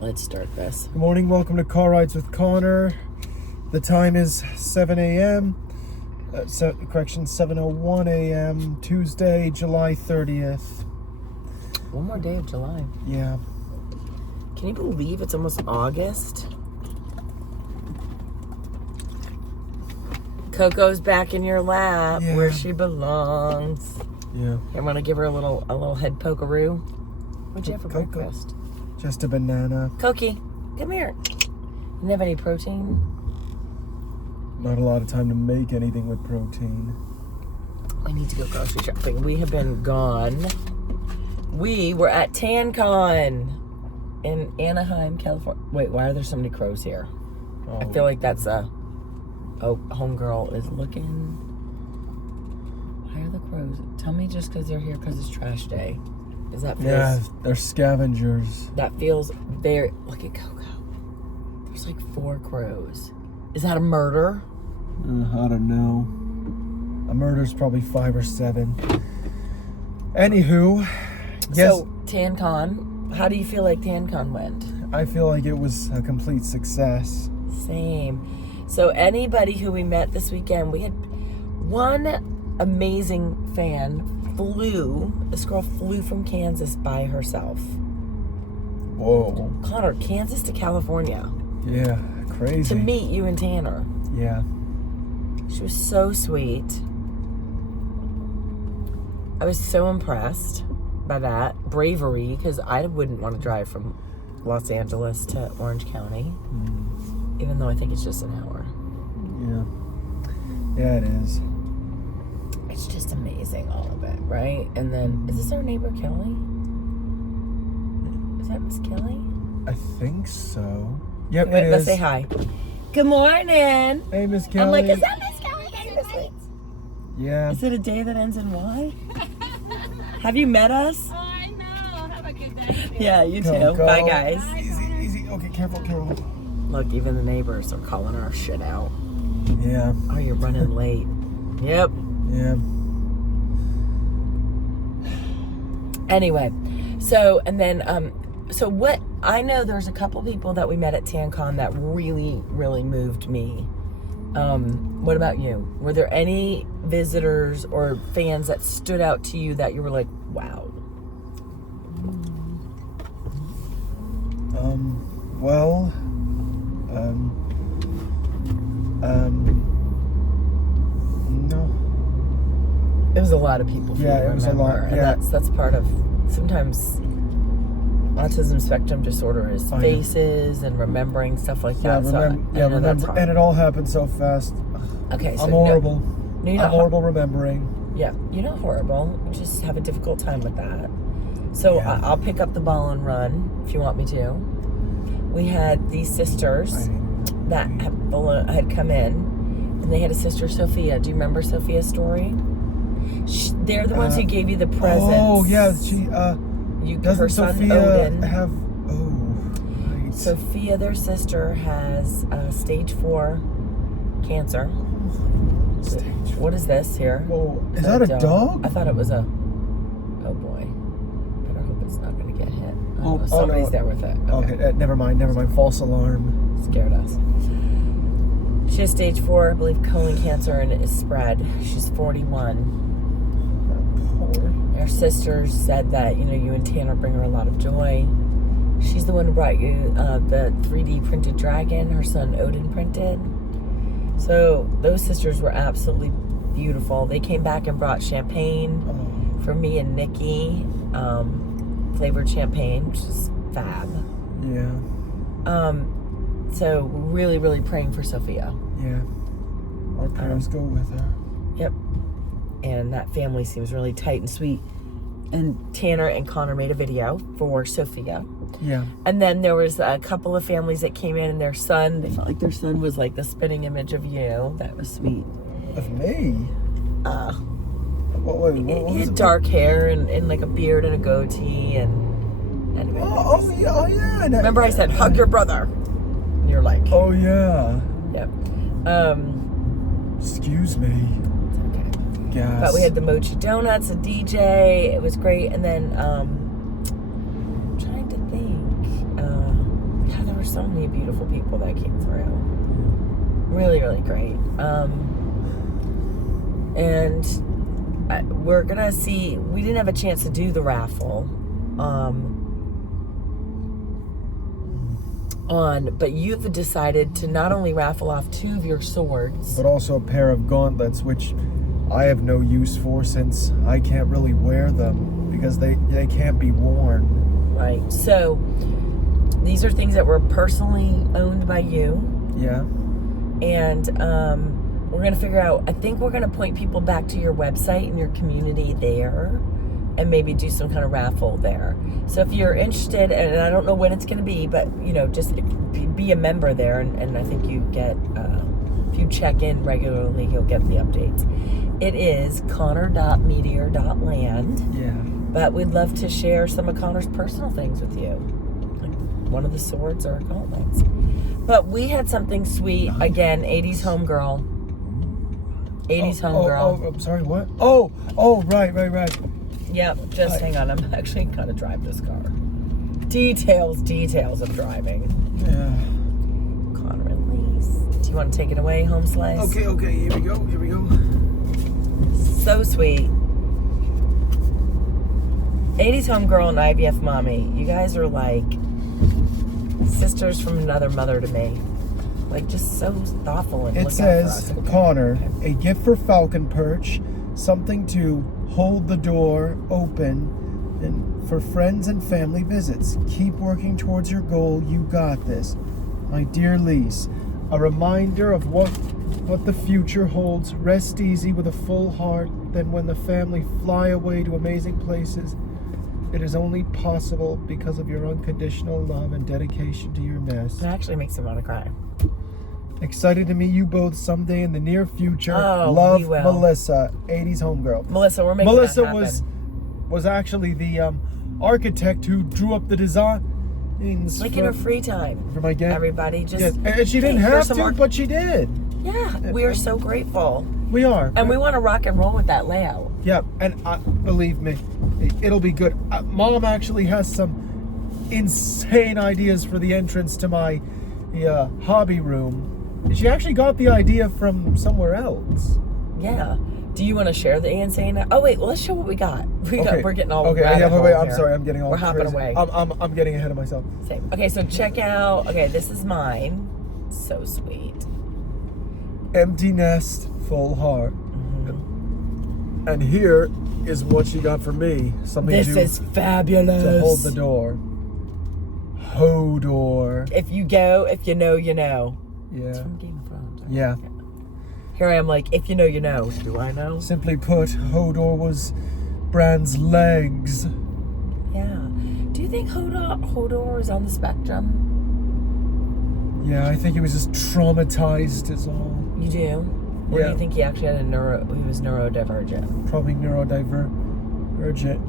Let's start this. Good morning, welcome to Car Rides with Connor. The time is 7 a.m. 7:01 a.m. Tuesday, July 30th. One more day of July. Yeah. Can you believe it's almost August? Coco's back in your lap where she belongs. Yeah. I'm gonna give her a little head pokeroo. What'd you have for Coco. breakfast? Just a banana. Cokie, come here. You didn't have any protein? Not a lot of time to make anything with protein. I need to go grocery shopping. We have been gone. We were at TanCon in Anaheim, California. Wait, why are there so many crows here? Oh. I feel like that's homegirl is looking. Why are the crows? Tell me just because they're here because it's trash day. Is that feels? Yeah, they're scavengers. That feels very. Look at Coco. There's like 4 crows. Is that a murder? I don't know. A murder's probably 5 or 7. Anywho, yes. So TanCon, how do you feel like TanCon went? I feel like it was a complete success. Same. So anybody who we met this weekend, we had one amazing fan this girl flew from Kansas by herself. Whoa. Connor, Kansas to California. Yeah, crazy. To meet you and Tanner. Yeah. She was so sweet. I was so impressed by that bravery because I wouldn't want to drive from Los Angeles to Orange County, even though I think it's just an hour. Yeah. Yeah, it is. It's just amazing, all of it, right? And then, is this our neighbor Kelly? Is that Miss Kelly? I think so. Yep, Wait, it let's is. say hi. Good morning. Hey, Miss Kelly. I'm like, is that Miss Kelly? Yeah. Is it a day that ends in Y? Have you met us? Oh, I know. Have a good day. Yeah, you too. Go. Bye, guys. Easy, easy. Okay, careful. Look, even the neighbors are calling our shit out. Yeah. Oh, you're running late. Yep. Yeah. Anyway, so, and then, so what, I know there's a couple people that we met at TanCon that really, really moved me. What about you? Were there any visitors or fans that stood out to you that you were like, wow? No. It was a lot of people for Yeah, you to it was a remember, lot, and yeah. that's part of, sometimes autism spectrum disorder is I know. faces and remembering stuff like that. So I know that's remember, hard. and it all happened so fast. Okay, so I'm horrible. No, you're I'm not horrible remembering. Yeah, you're not horrible. You just have a difficult time with that. So Yeah. I'll pick up the ball and run if you want me to. We had these sisters that had come in, and they had a sister, Sophia. Do you remember Sophia's story? They're the ones who gave you the presents. Oh yeah, she. Doesn't her son Sophia Odin. have? Oh, right. Sophia, their sister, has stage 4 cancer. What is this here? Oh, is that a dog? I thought it was a. Oh boy. Better hope it's not going to get hit. Oh, Somebody's no. there with it. Okay, never mind. False alarm. Scared us. She has stage 4, I believe, colon cancer, and it is spread. She's 41. Her sisters said that, you and Tanner bring her a lot of joy. She's the one who brought you the 3D printed dragon her son Odin printed. So those sisters were absolutely beautiful. They came back and brought champagne for me and Nikki, flavored champagne, which is fab. Yeah. So really, really praying for Sophia. Yeah. Our prayers go with her. Yep. And that family seems really tight and sweet. And Tanner and Connor made a video for Sophia. Yeah. And then there was a couple of families that came in, and their son, they felt like their son was like the spitting image of you. That was sweet. Of me? What He was had it? dark hair and like a beard and a goatee, and anyway. Oh yeah. Remember I said, hug your brother. And you're like, Oh yeah. yep. Excuse me. It's okay. Gas. But we had the mochi donuts, a DJ. It was great. And then I'm trying to think. so many beautiful people that came through. Really, really great. And we're gonna see. We didn't have a chance to do the raffle, but you've decided to not only raffle off 2 of your swords, But also a pair of gauntlets, which I have no use for since I can't really wear them because they can't be worn. right? So these are things that were personally owned by you, Yeah. and we're gonna figure out. I think we're gonna point people back to your website and your community there, and maybe do some kind of raffle there. So if you're interested, and I don't know when it's gonna be, but just be a member there, and I think you get if you check in regularly, you'll get the updates. It is Connor.meteor.land, Yeah. but we'd love to share some of Connor's personal things with you, like one of the swords or gauntlets. But we had something sweet again. 80s homegirl. 80s homegirl. Oh, I'm sorry, what? Oh, right. Yep, just hang on. I'm actually gonna drive this car. Details of driving. Yeah. Connor and Lise. Do you want to take it away, home slice? Okay, here we go. So sweet. 80s homegirl and IVF mommy. You guys are like sisters from another mother to me. Like, just so thoughtful and It look says, out for us. Connor, a gift for Falcon Perch, something to hold the door open, and for friends and family visits. Keep working towards your goal. You got this. My dear Lise, a reminder of what the future holds. Rest easy with a full heart. Then when the family fly away to amazing places, it is only possible because of your unconditional love and dedication to your nest. It actually makes me want to cry. Excited to meet you both someday in the near future. Oh, Love, we will. Melissa, 80s homegirl. Melissa, we're making Melissa that happen. was actually the architect who drew up the designs Like in her free time. for my game. Everybody just... Yes, and she didn't Hey, here's have some to, arch- but she did. Yeah, we are so grateful. We are. And we want to rock and roll with that layout. Yeah, and believe me, it'll be good. Mom actually has some insane ideas for the entrance to my hobby room. She actually got the idea from somewhere else. Yeah. Do you want to share the insane? Oh wait, well let's show what we got. We're getting all okay. rabbit Yeah, hole wait. I'm here. sorry. I'm getting all. We're hopping crazy. away. I'm getting ahead of myself. Same. Okay, so check out. Okay, this is mine. So sweet. Empty nest, full heart. Mm-hmm. And here is what she got for me. Something This is fabulous. to hold the door. Hodor. If you go, if you know, you know. It's Yeah. from Game of Thrones. Right? Yeah. Here I am, like, if you know, you know. Do I know? Simply put, Hodor was Bran's legs. Yeah. Do you think Hodor is on the spectrum? Yeah, I think he was just traumatized is all. You do? Or do Yeah. you think he actually had he was neurodivergent? Probably neurodivergent.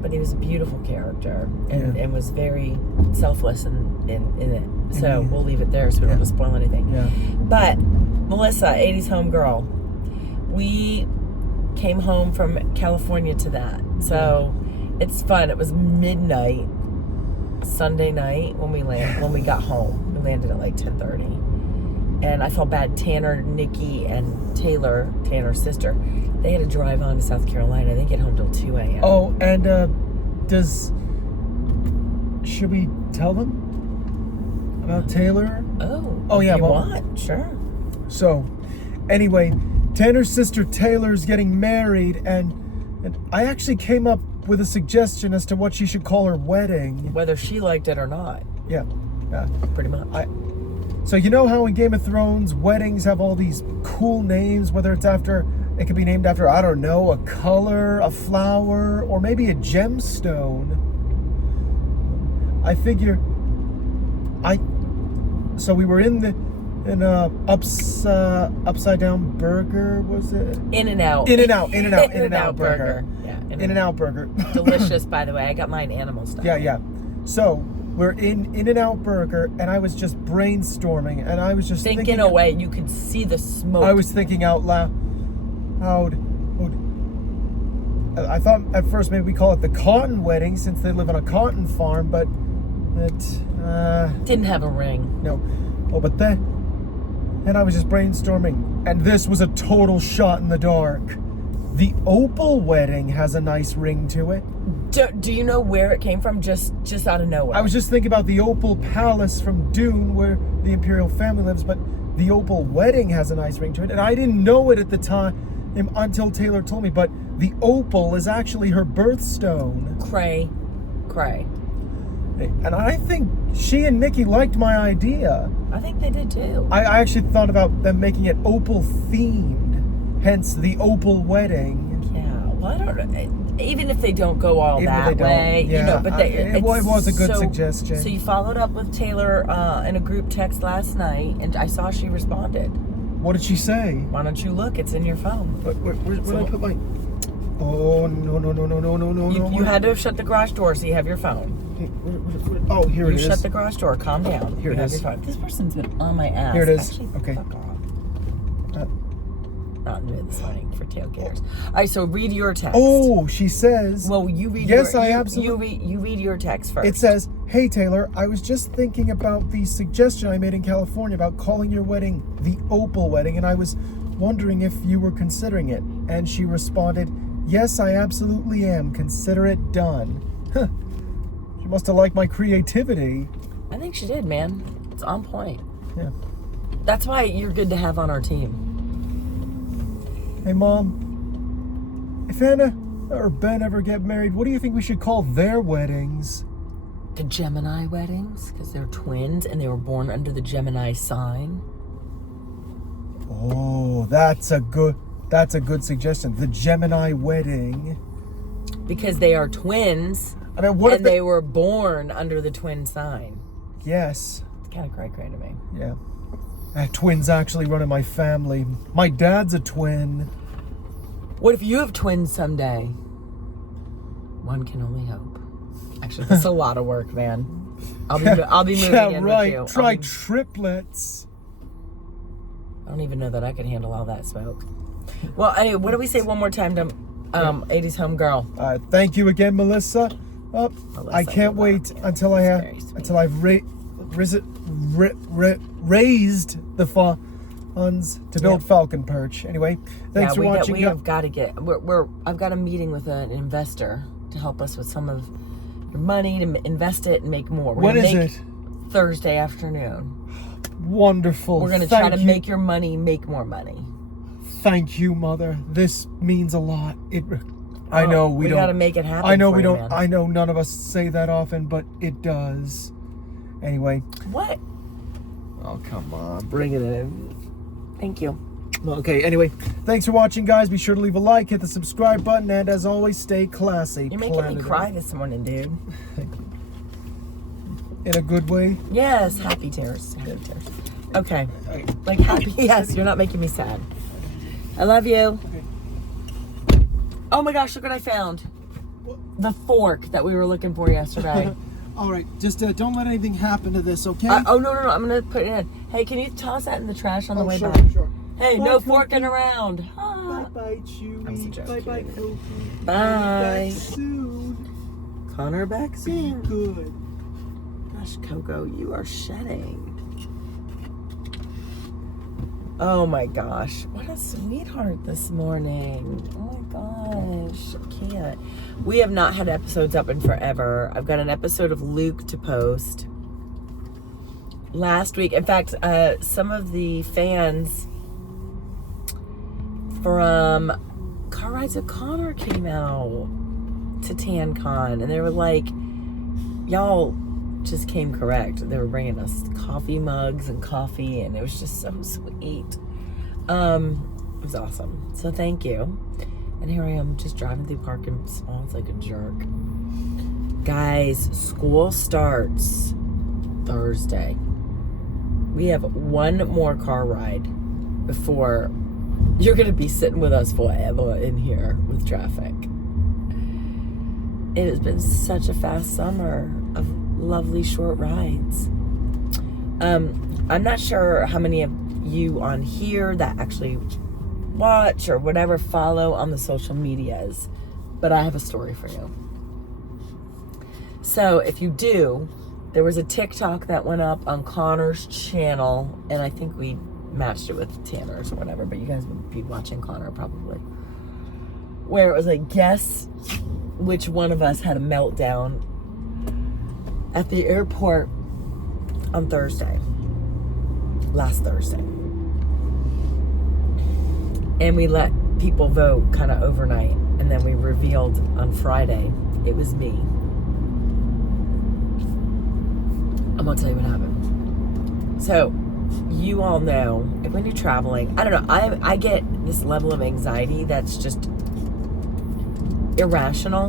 But he was a beautiful character and, Yeah. and was very selfless in it. So Indeed. we'll leave it there so we don't Yeah. have to spoil anything. Yeah. But Melissa, 80s homegirl, we came home from California to that. So it's fun. It was midnight Sunday night when we got home. We landed at like 10:30. And I felt bad. Tanner, Nikki, and Taylor, Tanner's sister, they had to drive on to South Carolina. They didn't get home till 2 a.m. Oh, and should we tell them about Taylor? Oh, yeah, if you well- want, sure. So, anyway, Tanner's sister Taylor's getting married, and I actually came up with a suggestion as to what she should call her wedding. Whether she liked it or not, Yeah. pretty much. So you know how in Game of Thrones, weddings have all these cool names, whether it could be named after, I don't know, a color, a flower, or maybe a gemstone. I figure, so we were in Upside Down Burger, was it? In-N-Out. In-N-Out Burger. Yeah, In-N-Out Burger. Delicious, by the way. I got mine animal style. Yeah. So we're in In-N-Out Burger, and I was just brainstorming, and I was just Thinking away, you could see the smoke. I was thinking out loud. I thought at first maybe we call it the cotton wedding since they live on a cotton farm, but Didn't have a ring. No. Oh, but then I was just brainstorming, and this was a total shot in the dark. The Opal wedding has a nice ring to it. Do you know where it came from? Just out of nowhere. I was just thinking about the Opal Palace from Dune, where the Imperial family lives, but the Opal wedding has a nice ring to it, and I didn't know it at the time until Taylor told me, but the opal is actually her birthstone. Cray. And I think she and Nikki liked my idea. I think they did too. I actually thought about them making it opal themed, hence the Opal wedding. Yeah, well, I don't know. Even if they don't go all Even if that they don't, way, yeah, you know, but it was a good suggestion. So you followed up with Taylor in a group text last night, and I saw she responded. What did she say? Why don't you look? It's in your phone. Where did I put my... Oh, no. You had to have shut the garage door so you have your phone. Oh, here it is. You shut the garage door. Calm down. Here it You is. have your phone. This person's been on my ass. Here it is. Actually, Okay. Fuck off. Not in the mood this morning for tailgaters. All right, so read your text. Oh, she says... Well, you read Yes, your, I you, absolutely... You read your text first. It says, "Hey Taylor, I was just thinking about the suggestion I made in California about calling your wedding the Opal wedding, and I was wondering if you were considering it." And she responded, "Yes, I absolutely am. Consider it done." She must have liked my creativity. I think she did, man. It's on point. Yeah. That's why you're good to have on our team. Hey Mom, if Anna or Ben ever get married, what do you think we should call their weddings? The Gemini weddings, because they're twins and they were born under the Gemini sign. Oh, that's a good suggestion. The Gemini wedding. Because they are twins. I mean, what if and they were born under the twin sign. Yes. It's kind of cray to me. Yeah. Twins actually run in my family. My dad's a twin. What if you have twins someday? One can only hope. Actually, that's a lot of work, man. I'll be moving in with you. Try triplets. I don't even know that I could handle all that smoke. Well, anyway, what do we say one more time to 80s home girl? Thank you again, Melissa. Melissa, I can't wait until I've raised the funds to build Falcon Perch. Anyway, thanks for watching. We have got to get. I've got a meeting with an investor to help us with some of your money to invest it and make more. When is it? Thursday afternoon. Wonderful. We're going to try to make your money make more money. Thank you, Mother. This means a lot. I know we don't. got to make it happen. I know we don't. Man. I know none of us say that often, but it does. Anyway. What? Oh, come on. Bring it in. Thank you. Okay, anyway. Thanks for watching, guys. Be sure to leave a like, hit the subscribe button, and as always, stay classy. You're making me cry this morning, dude. In a good way? Yes. Happy tears. Happy tears. Okay. Like happy. Yes, you're not making me sad. I love you. Okay. Oh my gosh, look what I found. The fork that we were looking for yesterday. All right, just don't let anything happen to this, okay? No, I'm gonna put it in. Hey, can you toss that in the trash on the way sure, back? Sure. Hey, Bye, no Cokie. forking around. Bye-bye, Chewy. I'm such a Bye-bye, kid. Cokie. Bye. Back soon. Connor back Be soon. good. Gosh, Coco, you are shedding. Oh my gosh, what a sweetheart this morning. Oh my gosh, I can't. We have not had episodes up in forever. I've got an episode of Luke to post. Last week, in fact, some of the fans from Car Rides with Connor came out to TanCon, and they were like, y'all just came correct. They were bringing us coffee mugs and coffee, and it was just so sweet. It was awesome. So thank you. And here I am just driving through parking spots like a jerk. Guys, school starts Thursday. We have one more car ride before you're going to be sitting with us forever in here with traffic. It has been such a fast summer of lovely short rides. I'm not sure how many of you on here that actually watch or whatever follow on the social medias, but I have a story for you. So if you do, There was a TikTok that went up on Connor's channel, and I think we matched it with Tanner's or whatever, but you guys would be watching Connor probably. Where it was like, guess which one of us had a meltdown at the airport on Thursday. Last Thursday. And we let people vote kind of overnight, and then we revealed on Friday it was me. I'm gonna tell you what happened. So, you all know, when you're traveling, I don't know, I get this level of anxiety that's just irrational.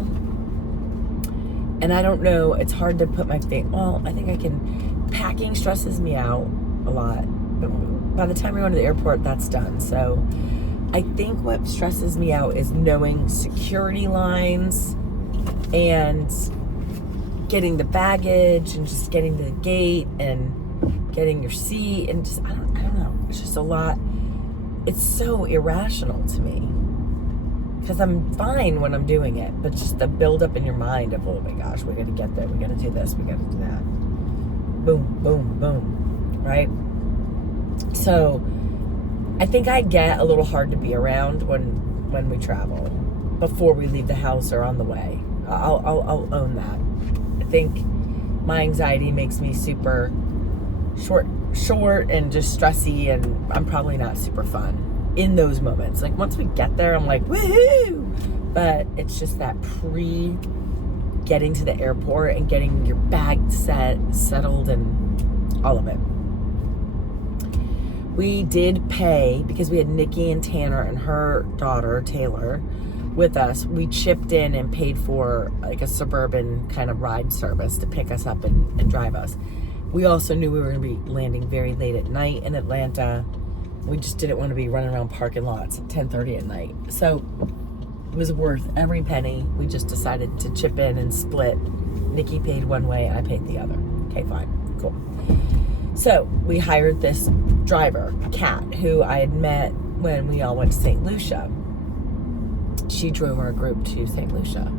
And I don't know, it's hard to put my face, well, I think I can, packing stresses me out a lot. But by the time we go to the airport, that's done. So, I think what stresses me out is knowing security lines and getting the baggage and just getting to the gate and getting your seat and just, I don't know. It's just a lot. It's so irrational to me because I'm fine when I'm doing it, but just the build up in your mind of, oh my gosh, we got to get there. We got to do this. We got to do that. Boom, boom, boom. Right? So I think I get a little hard to be around when we travel before we leave the house or on the way. I'll own that. I think my anxiety makes me super short and just stressy, and I'm probably not super fun in those moments. Like once we get there, I'm like, woohoo! But it's just that getting to the airport and getting your bag settled and all of it. We did pay because we had Nikki and Tanner and her daughter, Taylor, with us. We chipped in and paid for like a Suburban kind of ride service to pick us up and drive us. We also knew we were going to be landing very late at night in Atlanta. We just didn't want to be running around parking lots at 10:30 at night. So it was worth every penny. We just decided to chip in and split. Nikki paid one way, I paid the other. Okay, fine, cool. So we hired this driver, Kat, who I had met when we all went to St. Lucia. She drove our group to St. Lucia.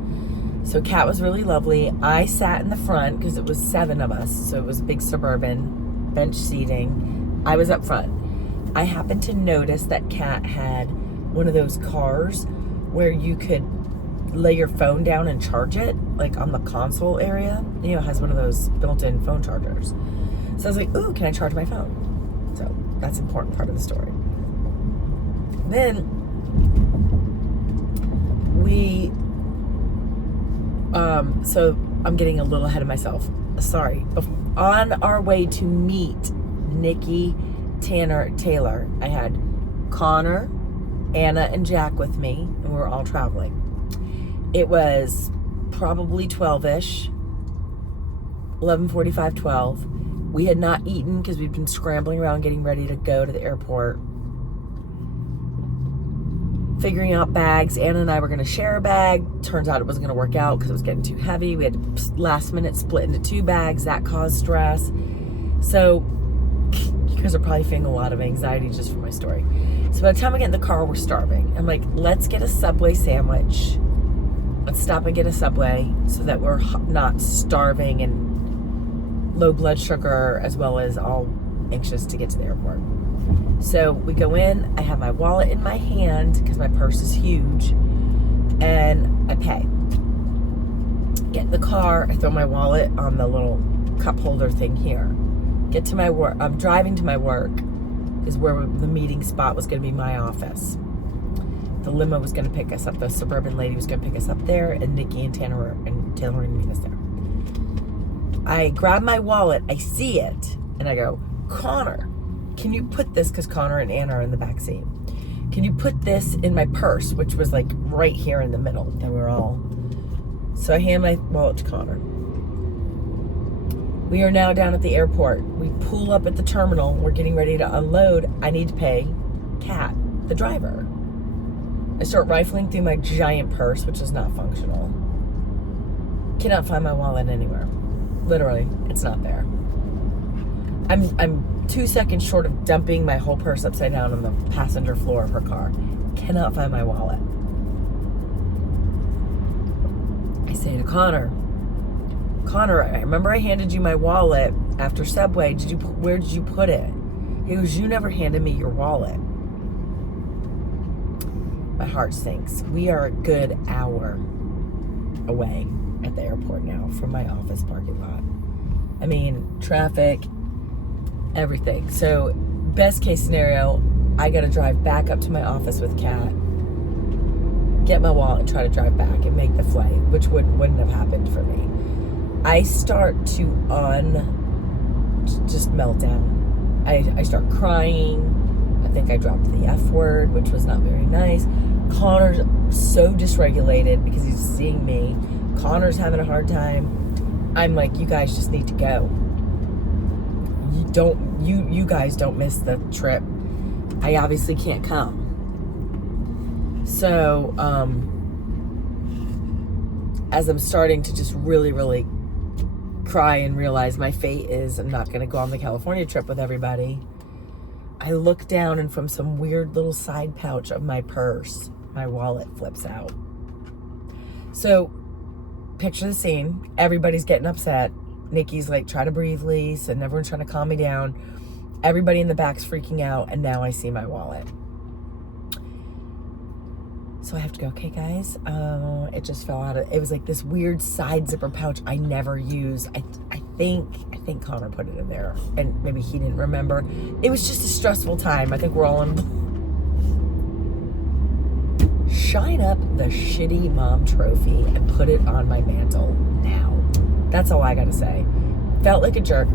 So Kat was really lovely. I sat in the front because it was 7 of us. So it was a big Suburban, bench seating. I was up front. I happened to notice that Kat had one of those cars where you could lay your phone down and charge it, like on the console area. You know, it has one of those built-in phone chargers. So I was like, ooh, can I charge my phone? So that's an important part of the story. Then so I'm getting a little ahead of myself. Sorry. On our way to meet Nikki, Tanner, Taylor, I had Connor, Anna, and Jack with me, and we were all traveling. It was probably 12-ish, 11:45, 12. We had not eaten because we'd been scrambling around getting ready to go to the airport. Figuring out bags. Anna and I were going to share a bag. Turns out it wasn't going to work out because it was getting too heavy. We had to last minute split into 2 bags. That caused stress. So you guys are probably feeling a lot of anxiety just from my story. So by the time we get in the car, we're starving. I'm like, let's get a Subway sandwich. Let's stop and get a Subway so that we're not starving and low blood sugar, as well as all anxious to get to the airport. So we go in, I have my wallet in my hand because my purse is huge, and I pay. Get in the car, I throw my wallet on the little cup holder thing here. Get to my work, I'm driving to my work, is where the meeting spot was going to be my office. The limo was going to pick us up, the Suburban lady was going to pick us up there, and Nikki and Taylor were going to meet us there. I grab my wallet, I see it, and I go, Connor, can you put this, because Connor and Anna are in the back seat, can you put this in my purse, which was like right here in the middle, and we were all, so I hand my wallet to Connor. We are now down at the airport. We pull up at the terminal, we're getting ready to unload. I need to pay Kat, the driver. I start rifling through my giant purse, which is not functional. Cannot find my wallet anywhere. Literally, it's not there. I'm 2 seconds short of dumping my whole purse upside down on the passenger floor of her car. Cannot find my wallet. I say to Connor, Connor, I remember I handed you my wallet after Subway. Where did you put it? He goes, you never handed me your wallet. My heart sinks. We are a good hour away at the airport now from my office parking lot. I mean, traffic, everything. So, best case scenario, I got to drive back up to my office with Kat, get my wallet, and try to drive back and make the flight, which wouldn't have happened for me. I start to just melt down. I start crying. I think I dropped the F word, which was not very nice. Connor's so dysregulated because he's seeing me. Connor's having a hard time. I'm like, you guys just need to go. You guys don't miss the trip. I obviously can't come. So, as I'm starting to just really, really cry and realize my fate is I'm not going to go on the California trip with everybody, I look down and from some weird little side pouch of my purse, my wallet flips out. So, picture the scene. Everybody's getting upset. Nikki's like, try to breathe, Lise, and everyone's trying to calm me down. Everybody in the back's freaking out, and now I see my wallet. So I have to go, okay, guys, it just fell out of, it was like this weird side zipper pouch I never use. I think Connor put it in there, and maybe he didn't remember. It was just a stressful time. I think we're all in. Shine up the shitty mom trophy and put it on my mantle now. That's all I gotta say. Felt like a jerk.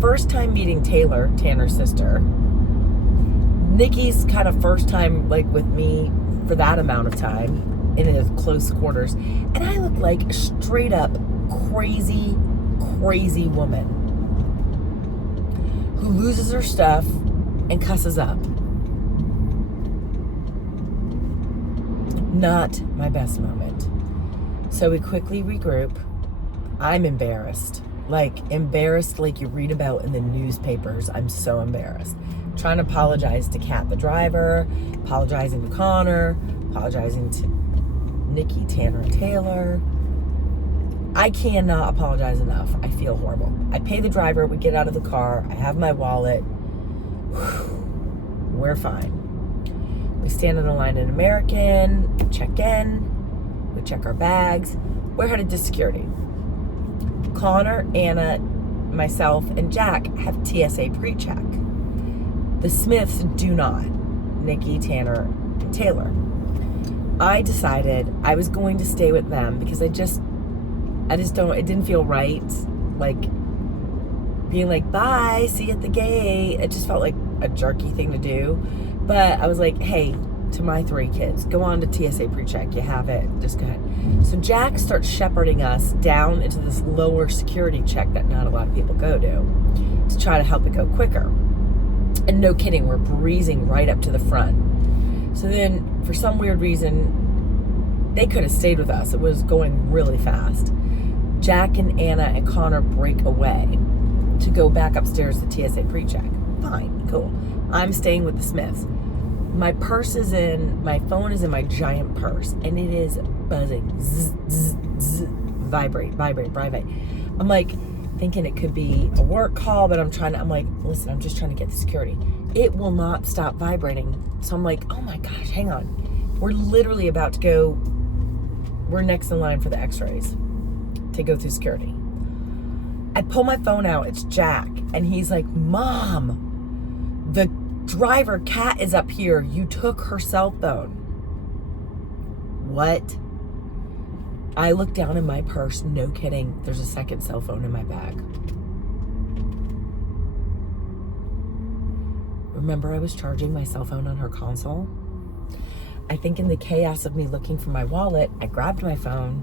First time meeting Taylor, Tanner's sister. Nikki's kind of first time like with me for that amount of time in a close quarters. And I look like a straight up crazy woman who loses her stuff and cusses up. Not my best moment. So we quickly regroup. I'm embarrassed like you read about in the newspapers. I'm so embarrassed. Trying to apologize to Kat, the driver, apologizing to Connor, apologizing to Nikki, Tanner, and Taylor. I cannot apologize enough. I feel horrible. I pay the driver. We get out of the car. I have my wallet. We're fine. We stand in the line at American, check in, we check our bags. We're headed to security. Connor, Anna, myself, and Jack have TSA pre-check. The Smiths do not. Nikki, Tanner, and Taylor. I decided I was going to stay with them because it didn't feel right. Like, being like, bye, see you at the gate. It just felt like a jerky thing to do. But I was like, hey, to my 3 kids, go on to TSA pre-check. You have it. Just go ahead. So Jack starts shepherding us down into this lower security check that not a lot of people go to try to help it go quicker. And no kidding, we're breezing right up to the front. So then, for some weird reason, they could have stayed with us. It was going really fast. Jack and Anna and Connor break away to go back upstairs to TSA pre-check. Fine, cool. I'm staying with the Smiths. My phone is in my giant purse, and it is buzzing. Zzz, zzz, zzz, vibrate. I'm like, thinking it could be a work call, but I'm like, listen, I'm just trying to get the security. It will not stop vibrating. So I'm like, oh my gosh, hang on. We're literally about to go, we're next in line for the x-rays to go through security. I pull my phone out, it's Jack, and he's like, Mom, the driver, Kat, is up here. You took her cell phone. What? I look down in my purse, no kidding, there's a second cell phone in my bag. Remember I was charging my cell phone on her console? I think in the chaos of me looking for my wallet, I grabbed my phone,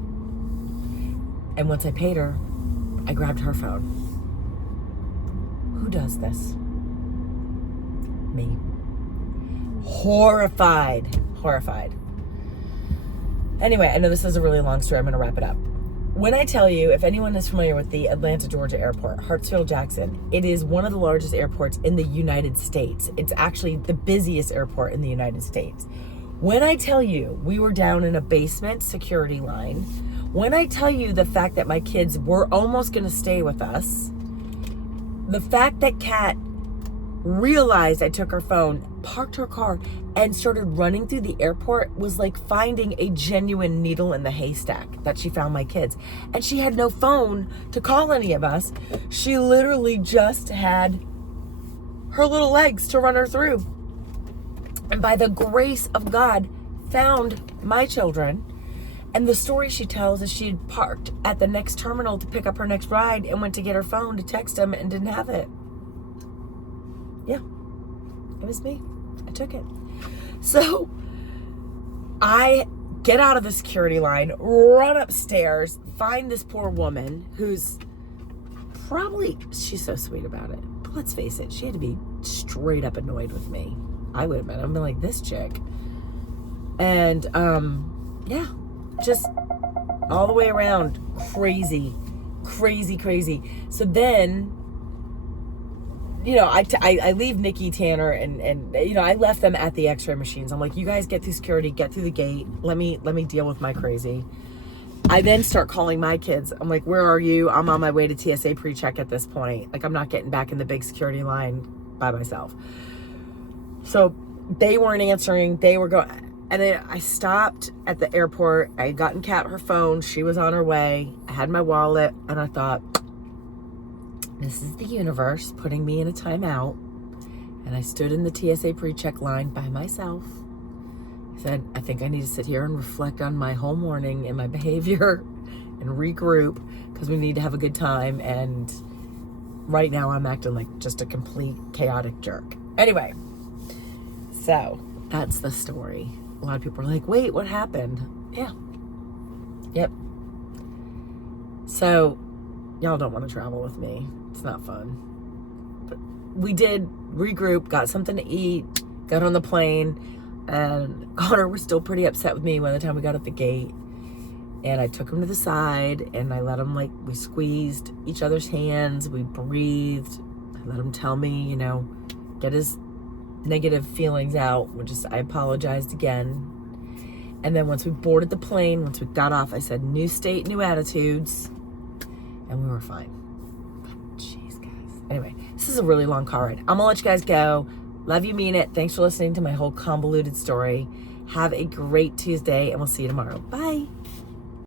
and once I paid her, I grabbed her phone. Who does this? Me. Horrified. Anyway, I know this is a really long story. I'm going to wrap it up. When I tell you, if anyone is familiar with the Atlanta, Georgia airport, Hartsfield-Jackson, it is one of the largest airports in the United States. It's actually the busiest airport in the United States. When I tell you we were down in a basement security line When I tell you the fact that my kids were almost going to stay with us, the fact that Kat realized I took her phone, parked her car, and started running through the airport was like finding a genuine needle in the haystack that she found my kids. And she had no phone to call any of us. She literally just had her little legs to run her through. And by the grace of God, found my children. And the story she tells is she had parked at the next terminal to pick up her next ride and went to get her phone to text them and didn't have it. Yeah, it was me. I took it. So I get out of the security line, run upstairs, find this poor woman who's she's so sweet about it. But let's face it, she had to be straight up annoyed with me. I would have been. I've been like, this chick. And, yeah, just all the way around. Crazy. So then, you know, I leave Nikki, Tanner, and you know, I left them at the x-ray machines. I'm like, you guys get through security, get through the gate. Let me deal with my crazy. I then start calling my kids. I'm like, where are you? I'm on my way to TSA pre-check at this point. Like, I'm not getting back in the big security line by myself. So they weren't answering. They were going. And then I stopped at the airport. I had gotten Kat her phone. She was on her way. I had my wallet. And I thought, this is the universe putting me in a timeout. And I stood in the TSA pre-check line by myself. I said, I think I need to sit here and reflect on my whole morning and my behavior and regroup because we need to have a good time. And right now I'm acting like just a complete chaotic jerk. Anyway, so that's the story. A lot of people are like, wait, what happened? Yeah. Yep. So y'all don't want to travel with me. It's not fun. But we did regroup, got something to eat, got on the plane, and Connor was still pretty upset with me by the time we got at the gate. And I took him to the side and I let him, like, we squeezed each other's hands, we breathed. I let him tell me, you know, get his negative feelings out, I apologized again. And then once we boarded the plane, once we got off, I said, new state, new attitudes. And we were fine. Jeez, guys. Anyway, this is a really long car ride. I'm gonna let you guys go. Love you, mean it. Thanks for listening to my whole convoluted story. Have a great Tuesday, and we'll see you tomorrow. Bye.